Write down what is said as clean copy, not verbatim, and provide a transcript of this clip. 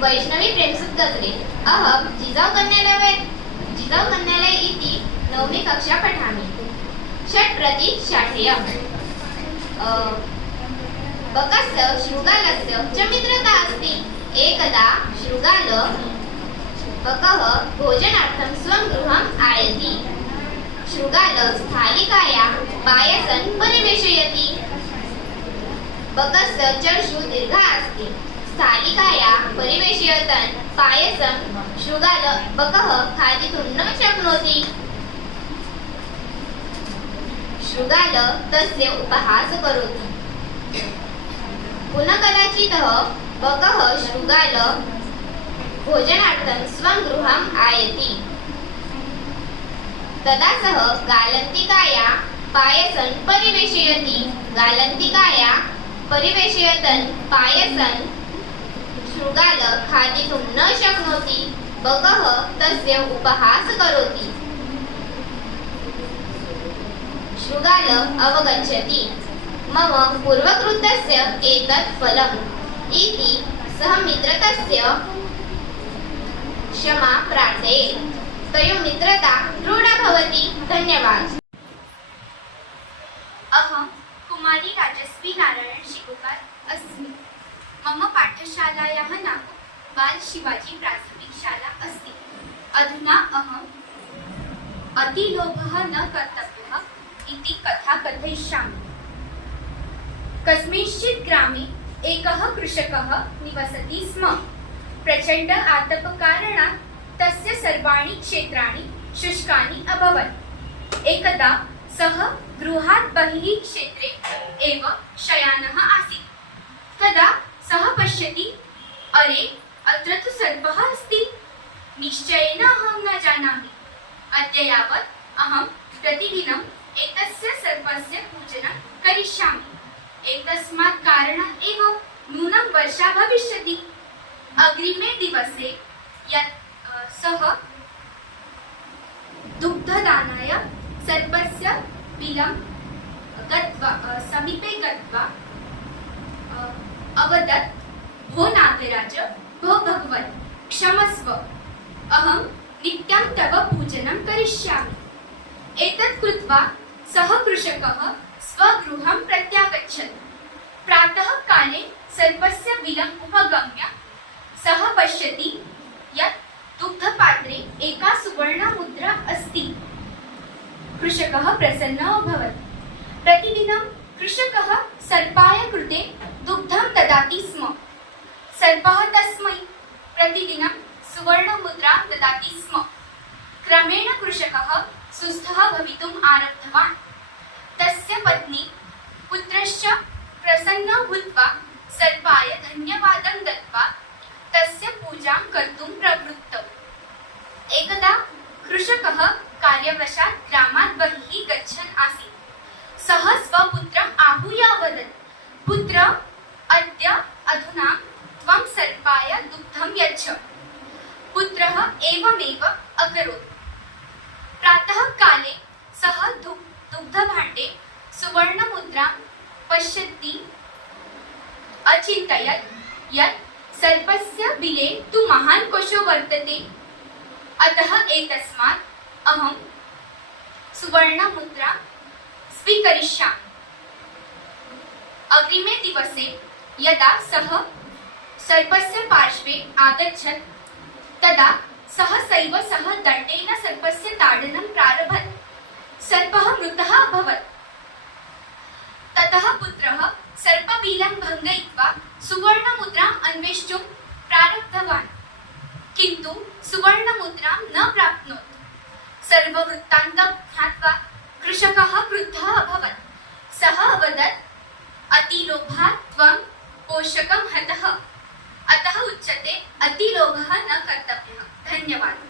वैष्णवी प्रेमसुद्गत्रे अहं जिजाऊ कन्यालय इति नवमी कक्षा पठामि। षट् प्रति शाठेयम्। बकस्य शृगालस्य च मित्रता अस्ति। एकदा शृगाल बकः भोजनार्थं स्वं गृहम् आयति। शृगाल स्थालिकायां पायसं परिवेशयति। बकस्य चक्षु दीर्घः अस्ति। स्थालिकायां परिवेशयतन् पायसं बकः खादितुं न शक्नोति। शृगाल तस्य उपहासं करोति। पुनः कदाचित् बकः शृगाल भोजनार्थं स्वं गृहम् आयति। तदा सः गालन्तिकायां पायसं परिवेशयति। गालन्तिकायां परिवेशयतन् पायसं शृगाल खादितुं न शक्नोति। बकः तस्य उपहासं करोति। शृगाल अवगच्छति, मम पूर्वकृतस्य एतत् फलम् इति सः मित्रतस्य क्षमा प्रार्थयेत्। तयोः मित्रता दृढा भवति। धन्यवाद। अहं कुमारी राजस्वी नारायण शिकोकार अस्मि। मम पाठशालायाः नाम बाल शिवाजी प्राथमिक शाला अस्ति। अधुना अहम् अतिलोभः न कर्तव्यः इति कथा कथयिष्यामि। कस्मिंश्चित् ग्रामे एकः कृषकः निवसति स्म। प्रचण्ड आतपकारणात् तस्य सर्वाणि क्षेत्राणि शुष्कानि अभवन्। एकदा सः गृहात् बहिः क्षेत्रे एव शयानः आसीत्। तदा सः पश्यति, अरे, अत्र तु सर्पः अस्ति। निश्चयेन अहं न जानामि। अद्य यावत् अहं प्रतिदिनम् एतस्य सर्पस्य पूजनं करिष्यामि। एतस्मात् कारणात् एव नूनं वर्षा भविष्यति। अग्रिमे दिवसे यत् सः दुग्धदानाय सर्पस्य बिलं समीपे गत्वा अवदत्, भो नागराज, भो भगवन्, क्षमस्व, अहं नित्यं तव पूजनं करिष्यामि। एतत् कृत्वा सः कृषकः स्वगृहं प्रत्यागच्छत्। प्रातः काले सर्पस्य बिलम् उपगम्य सः पश्यति यत् दुग्धपात्रे एका सुवर्णमुद्रा अस्ति। कृषकः प्रसन्नः अभवत्। प्रतिदिनं कृषकः सर्पाय कृते दुग्धं ददाति स्म। सर्पः तस्मै प्रतिदिनं सुवर्णमुद्रां ददाति स्म। क्रमेण कृषकः सुस्थः भवितुम् आरब्धवान्। तस्य पत्नी पुत्रश्च प्रसन्नौ भूत्वा सर्पाय धन्यवादं दत्त्वा तस्य पूजां कर्तुं प्रवृत्तौ। एकदा कृषकः कार्यवशात् ग्रामात् बहिः गच्छन् आसीत्। सः स्वपुत्रम् आहूय अवदत्, पुत्र, अधुना त्वं सर्पाय दुग्धं यच्छ। पुत्रः एवमेव अकरोत्। प्रातः काले सः दुग्धभाण्डे सुवर्णमुद्रां पश्यति अचिन्तयत् यत् सर्पस्य बिले तु महान् कोशो वर्तते। अतः एतस्मात् अहं सुवर्णमुद्रां स्वीकरिष्यामि। अग्रिमे दिवसे यदा सः सर्पस्य पार्श्वे आगच्छत्, तदा सहसैव सः दण्डेन सर्पस्य ताडनं प्रारभत। सर्पः मृतः अभवत्। ततः पुत्रः सर्पबिलं भङ्गयित्वा सुवर्णमुद्राम् अन्वेष्टुं प्रारब्धवान्, किन्तु सुवर्णमुद्रां न प्राप्नोत्। सर्ववृत्तान्तं ज्ञात्वा कृषकः क्रुद्धः अभवत्। सः अवदत्, अतिलोभात् त्वं पोषकं हतः। अतः उच्यते, अतिलोभः न कर्तव्यः। धन्यवादः।